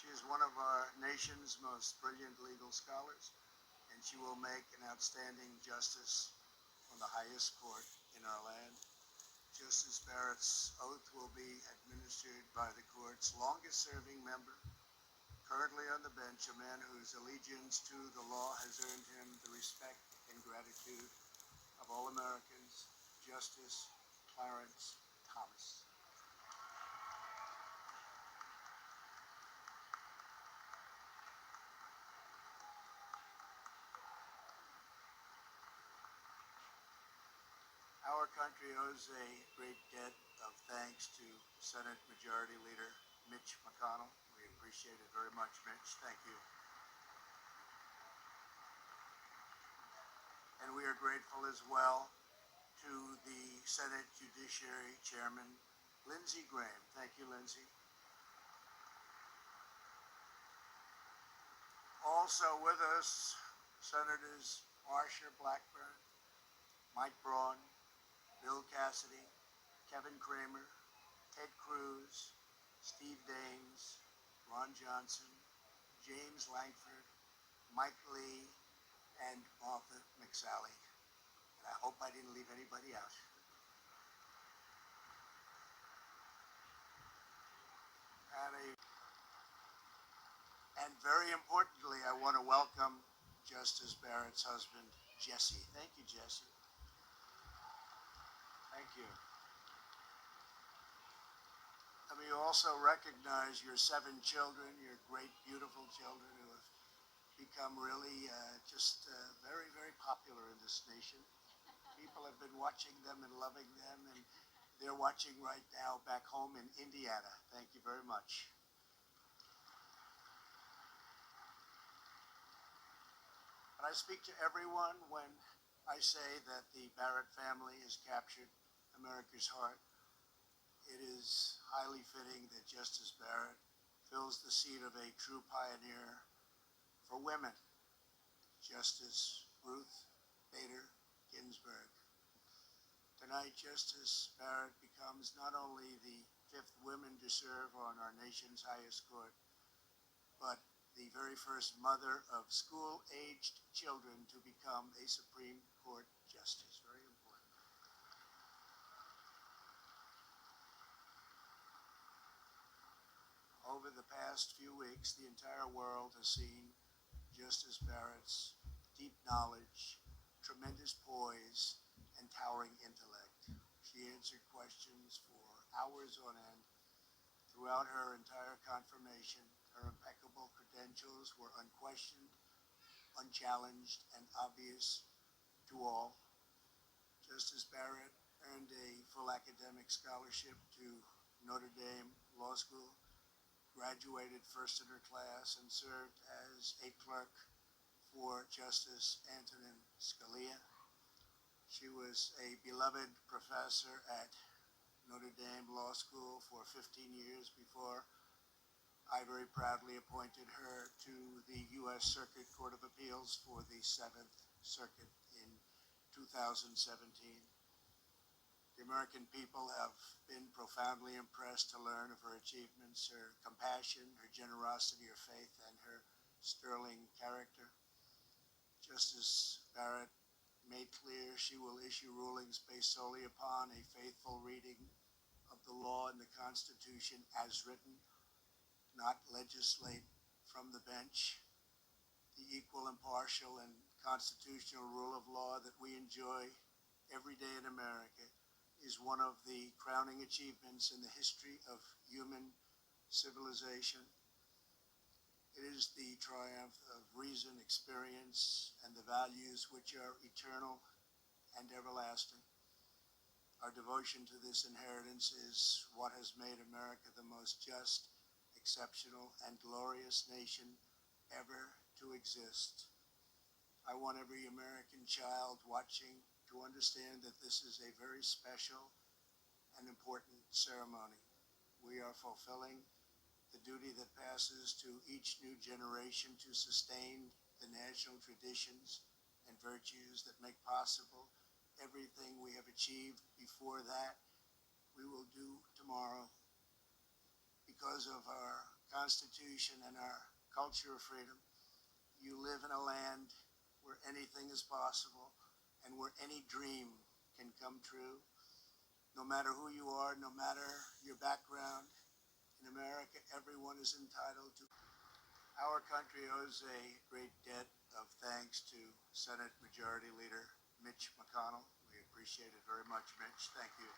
She is one of our nation's most brilliant legal scholars, and she will make an outstanding justice on the highest court in our land. Justice Barrett's oath will be administered by the court's longest-serving member, currently on the bench, a man whose allegiance to the law has earned him the respect and gratitude of all Americans, Justice Clarence Thomas. Our country owes a great debt of thanks to Senate Majority Leader Mitch McConnell. We appreciate it very much, Mitch. Thank you. And we are grateful as well to the Senate Judiciary Chairman, Lindsey Graham. Thank you, Lindsey. Also with us, Senators Marsha Blackburn, Mike Braun, Bill Cassidy, Kevin Cramer, Ted Cruz, Steve Daines, Ron Johnson, James Lankford, Mike Lee, and Martha McSally. And I hope I didn't leave anybody out. And very importantly, I want to welcome Justice Barrett's husband, Jesse. Thank you, Jesse. Thank you. Let me also recognize your 7 children, your great, beautiful children who have become really very, very popular in this nation. People have been watching them and loving them, and they're watching right now back home in Indiana. Thank you very much. But I speak to everyone when I say that the Barrett family has captured America's heart. It is highly fitting that Justice Barrett fills the seat of a true pioneer for women, Justice Ruth Bader Ginsburg. Tonight, Justice Barrett becomes not only the 5th woman to serve on our nation's highest court, but the very first mother of school-aged children to become a Supreme Court justice. Very important. Over the past few weeks, the entire world has seen Justice Barrett's deep knowledge, tremendous poise, and towering intellect. She answered questions for hours on end. Throughout her entire confirmation, her impeccable credentials were unquestioned, unchallenged, and obvious to all. Justice Barrett earned a full academic scholarship to Notre Dame Law School, graduated first in her class, and served as a clerk for Justice Antonin Scalia. She was a beloved professor at Notre Dame Law School for 15 years before I very proudly appointed her to the U.S. Circuit Court of Appeals for the 7th Circuit in 2017. The American people have been profoundly impressed to learn of her achievements, her compassion, her generosity, her faith, and her sterling character. Justice Barrett made clear she will issue rulings based solely upon a faithful reading of the law and the Constitution as written, not legislate from the bench. The equal, impartial, and constitutional rule of law that we enjoy every day in America is one of the crowning achievements in the history of human civilization. It is the triumph of reason, experience, and the values which are eternal and everlasting. Our devotion to this inheritance is what has made America the most just, exceptional, and glorious nation ever to exist. I want every American child watching to understand that this is a very special and important ceremony. We are fulfilling the duty that passes to each new generation to sustain the national traditions and virtues that make possible everything we have achieved before that we will do tomorrow. Because of our Constitution and our culture of freedom. You live in a land where anything is possible and where any dream can come true. No matter who you are, no matter your background, in America, everyone is entitled to. Our country owes a great debt of thanks to Senate Majority Leader Mitch McConnell. We appreciate it very much, Mitch. Thank you.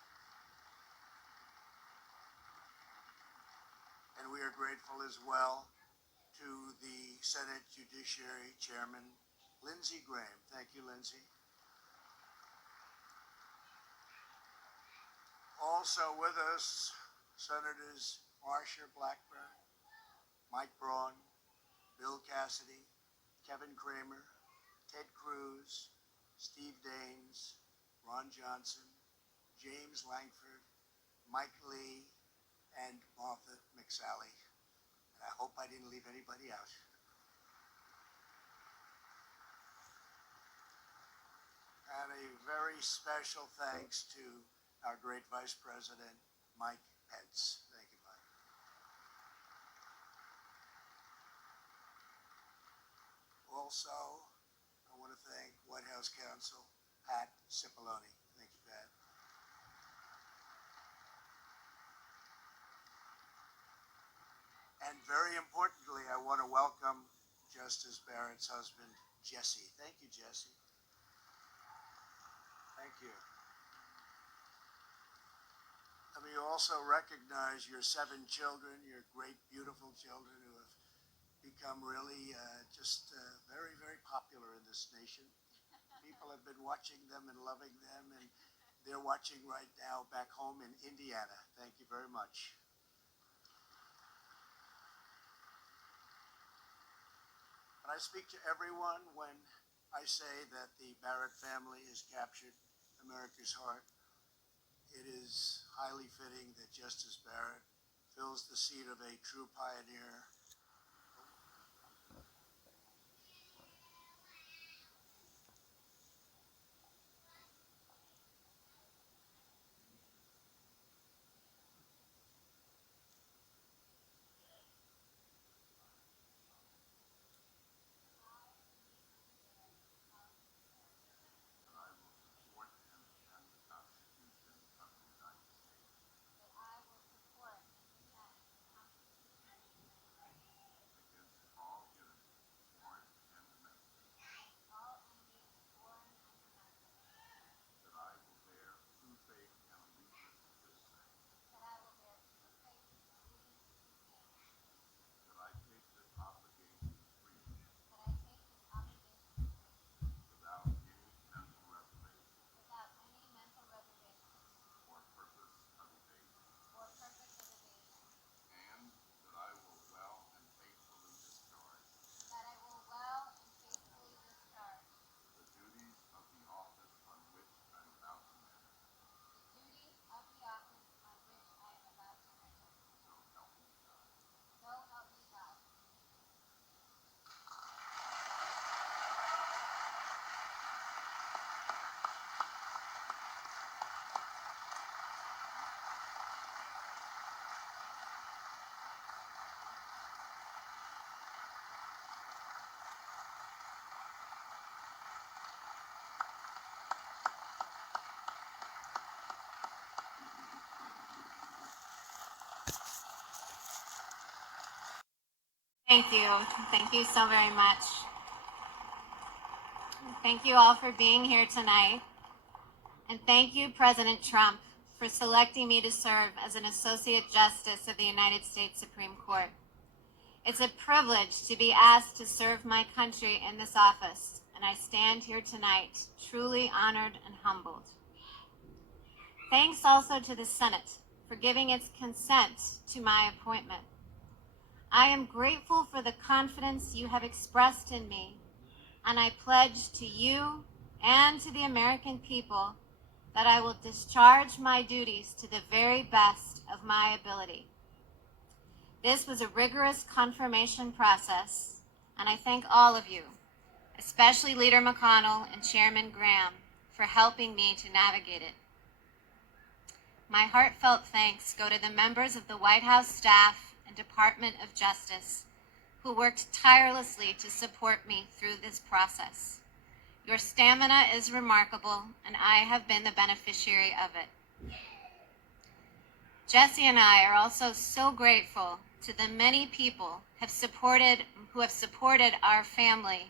And we are grateful as well to the Senate Judiciary Chairman, Lindsey Graham. Thank you, Lindsey. Also with us, Senators Marsha Blackburn, Mike Braun, Bill Cassidy, Kevin Cramer, Ted Cruz, Steve Daines, Ron Johnson, James Langford, Mike Lee, and Martha McSally. And I hope I didn't leave anybody out. And a very special thanks to our great Vice President, Mike Pence. Thank you, Mike. Also, I want to thank White House Counsel Pat Cipollone. Thank you, Pat. And very importantly, I want to welcome Justice Barrett's husband, Jesse. Thank you, Jesse. Thank you. Let me also recognize your 7 children, your great, beautiful children who have become really very, very popular in this nation. People have been watching them and loving them, and they're watching right now back home in Indiana. Thank you very much. But I speak to everyone when I say that the Barrett family has captured America's heart. It is highly fitting that Justice Barrett fills the seat of a true pioneer. Thank you. Thank you so very much. Thank you all for being here tonight. And thank you, President Trump, for selecting me to serve as an Associate Justice of the United States Supreme Court. It's a privilege to be asked to serve my country in this office, and I stand here tonight truly honored and humbled. Thanks also to the Senate for giving its consent to my appointment. I am grateful for the confidence you have expressed in me, and I pledge to you and to the American people that I will discharge my duties to the very best of my ability. This was a rigorous confirmation process, and I thank all of you, especially Leader McConnell and Chairman Graham, for helping me to navigate it. My heartfelt thanks go to the members of the White House staff and Department of Justice, who worked tirelessly to support me through this process. Your stamina is remarkable, and I have been the beneficiary of it. Jesse and I are also so grateful to the many people who have supported our family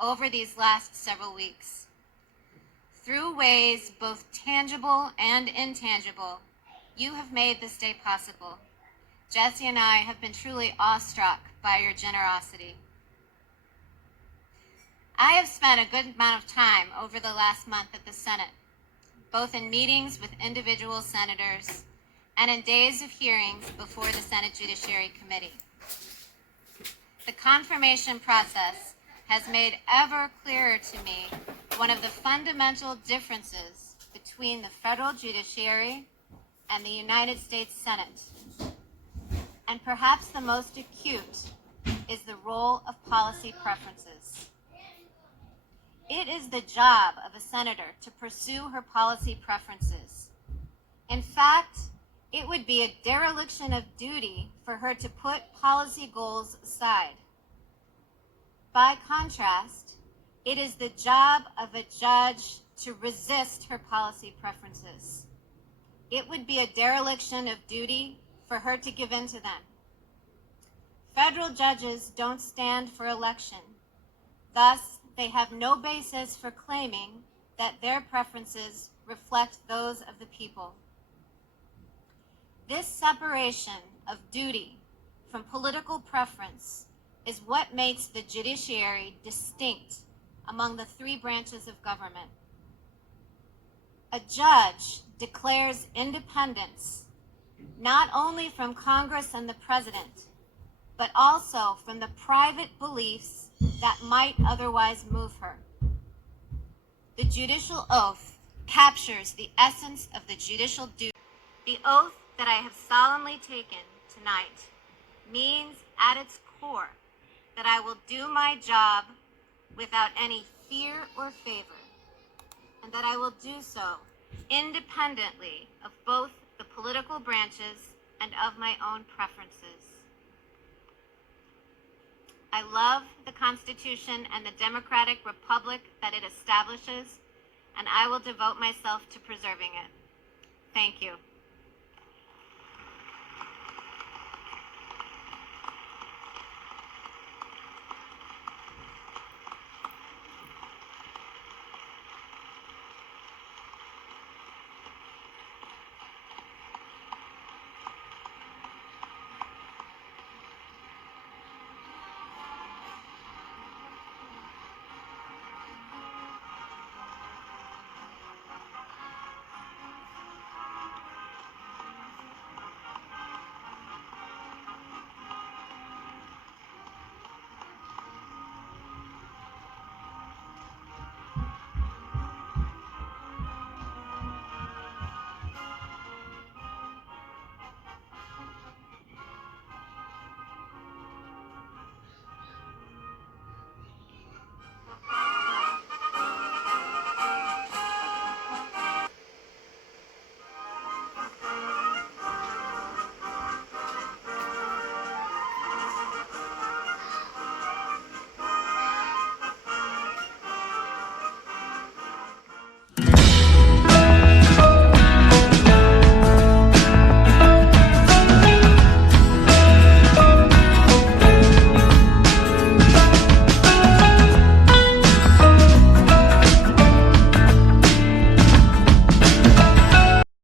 over these last several weeks. Through ways both tangible and intangible, you have made this day possible. Jesse and I have been truly awestruck by your generosity. I have spent a good amount of time over the last month at the Senate, both in meetings with individual senators and in days of hearings before the Senate Judiciary Committee. The confirmation process has made ever clearer to me one of the fundamental differences between the federal judiciary and the United States Senate. And perhaps the most acute is the role of policy preferences. It is the job of a senator to pursue her policy preferences. In fact, it would be a dereliction of duty for her to put policy goals aside. By contrast, it is the job of a judge to resist her policy preferences. It would be a dereliction of duty for her to give in to them. Federal judges don't stand for election. Thus, they have no basis for claiming that their preferences reflect those of the people. This separation of duty from political preference is what makes the judiciary distinct among the three branches of government. A judge declares independence not only from Congress and the President, but also from the private beliefs that might otherwise move her. The judicial oath captures the essence of the judicial duty. The oath that I have solemnly taken tonight means at its core that I will do my job without any fear or favor, and that I will do so independently of both the political branches and of my own preferences. I love the Constitution and the democratic republic that it establishes, and I will devote myself to preserving it. Thank you.